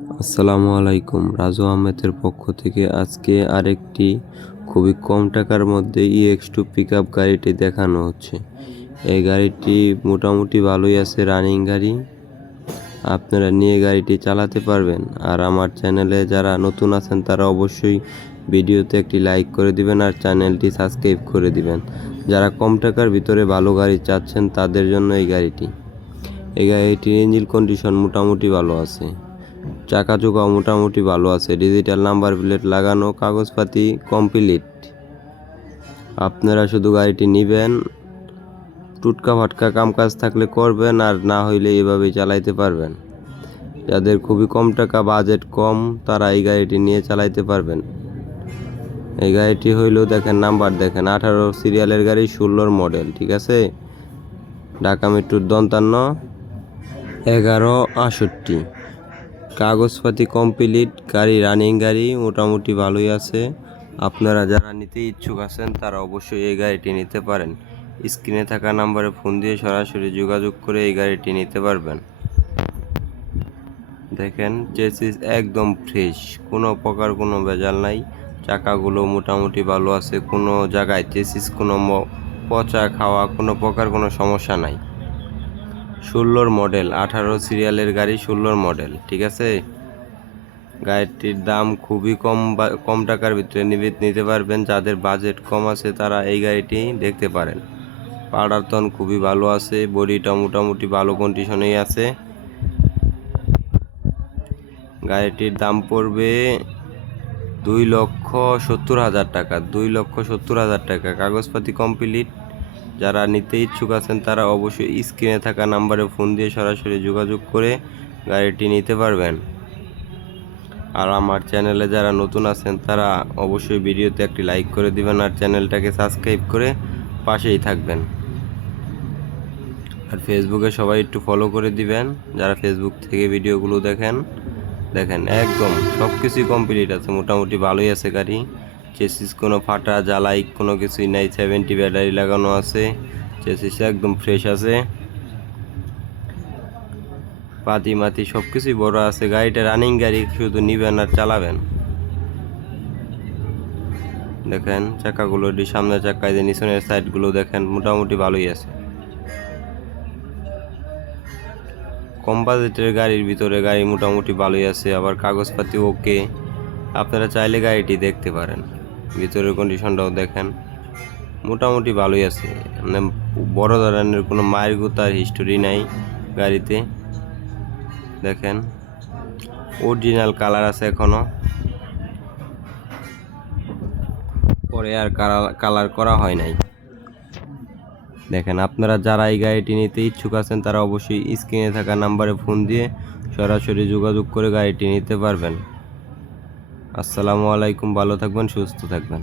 আসসালামু আলাইকুম। রাজু আহমেদের পক্ষ থেকে আজকে আরেকটি খুবই কম টাকার মধ্যে EX2 পিকআপ গাড়িটি দেখানো হচ্ছে। এই গাড়িটি মোটামুটি ভালোই আছে, রানিং গাড়ি। আপনারা নিয়ে গাড়িটি চালাতে পারবেন। আর আমার চ্যানেলে যারা নতুন আছেন তারা অবশ্যই ভিডিওতে একটি লাইক করে দিবেন আর চ্যানেলটি সাবস্ক্রাইব করে দিবেন। যারা কম টাকার ভিতরে ভালো গাড়ি চাচ্ছেন তাদের জন্য এই গাড়িটির ইঞ্জিন কন্ডিশন মোটামুটি ভালো আছে, চাকা চোকাও মোটামুটি ভালো আছে, ডিজিটাল নাম্বার প্লেট লাগানো, কাগজপাতি কমপ্লিট। আপনারা শুধু গাড়িটি নেবেন, টুটকা ফাটকা কামকাজ থাকলে করবেন, আর না হইলে এভাবেই চালাইতে পারবেন। যাদের খুবই কম টাকা, বাজেট কম, তারা এই গাড়িটি নিয়ে চালাইতে পারবেন। এই গাড়িটি হইলেও দেখেন, নাম্বার দেখেন, 18 সিরিয়ালের গাড়ি, 16 মডেল, ঠিক আছে। ঢাকা মেট্রোর 55 11 68, কাগজপাতি কমপ্লিট, গাড়ি রানিং গাড়ি, মোটামুটি ভালোই আছে। আপনারা যারা নিতে ইচ্ছুক আছেন তারা অবশ্যই এই গাড়িটি নিতে পারেন। স্ক্রিনে থাকা নাম্বারে ফোন দিয়ে সরাসরি যোগাযোগ করে এই গাড়িটি নিতে পারবেন। দেখেন, চেসিস একদম ফ্রেশ, কোনো প্রকার কোনো ভেজাল নাই। চাকাগুলো মোটামুটি ভালো আছে, কোনো জায়গায় চেসিস কোনো পচা খাওয়া কোনো প্রকার কোনো সমস্যা নাই। 16 মডেল, 18 সিরিয়ালের গাড়ি, 16 মডেল, ঠিক আছে। গাড়িটির দাম খুবই কম টাকার ভিতরে নিতে পারবেন। যাদের বাজেট কম আছে তারা এই গাড়িটি দেখতে পারেন। পাওয়ারটন খুবই ভালো আছে, বডিটা মোটামুটি ভালো কন্ডিশনেই আছে। গাড়িটির দাম পড়বে 2,70,000 টাকা, 2,70,000 টাকা, কাগজপাতি কমপ্লিট। যারা নিতে ইচ্ছুক আছেন তারা অবশ্যই স্ক্রিনে থাকা নাম্বারে ফোন দিয়ে সরাসরি যোগাযোগ করে গাড়িটি নিতে পারবেন। আর আমার চ্যানেলে যারা নতুন আছেন তারা অবশ্যই ভিডিওতে একটি লাইক করে দিবেন আর চ্যানেলটাকে সাবস্ক্রাইব করে পাশেই থাকবেন। আর ফেসবুকে সবাই একটু ফলো করে দিবেন, যারা ফেসবুক থেকে ভিডিওগুলো দেখেন একদম সব কিছুই কমপ্লিট আছে, মোটামুটি ভালোই আছে গাড়ি। চেসিস কোনো ফাটা জ্বালাই কোনো কিছুই নাই, 70 ব্যাটারি লাগানো আছে, চেসিস একদম ফ্রেশ আছে, পাতি মাতি সব কিছুই বড় আছে। গাড়িটা রানিং গাড়ি, শুধু নিবেন আর চালাবেন। দেখেন চাকাগুলো, সামনের চাকায় যে নিচনের সাইডগুলো দেখেন মোটামুটি ভালোই আছে। কম বাজেটের গাড়ির ভিতরে গাড়ি মোটামুটি ভালোই আছে, আবার কাগজপাতি ওকে। আপনারা চাইলে গাড়িটি দেখতে পারেন, ভিতরের কন্ডিশনটাও দেখেন মোটামুটি ভালোই আছে। মানে বড় ধরনের কোনো মায়ের গুতার হিস্টোরি নাই গাড়িতে। দেখেন অরিজিনাল কালার আছে এখনো, পরে আর কালার করা হয় নাই। দেখেন, আপনারা যারা এই গাড়িটি নিতে ইচ্ছুক আছেন তারা অবশ্যই স্ক্রিনে থাকা নাম্বারে ফোন দিয়ে সরাসরি যোগাযোগ করে গাড়িটি নিতে পারবেন। আসসালামু আলাইকুম, ভালো থাকবেন, সুস্থ থাকবেন।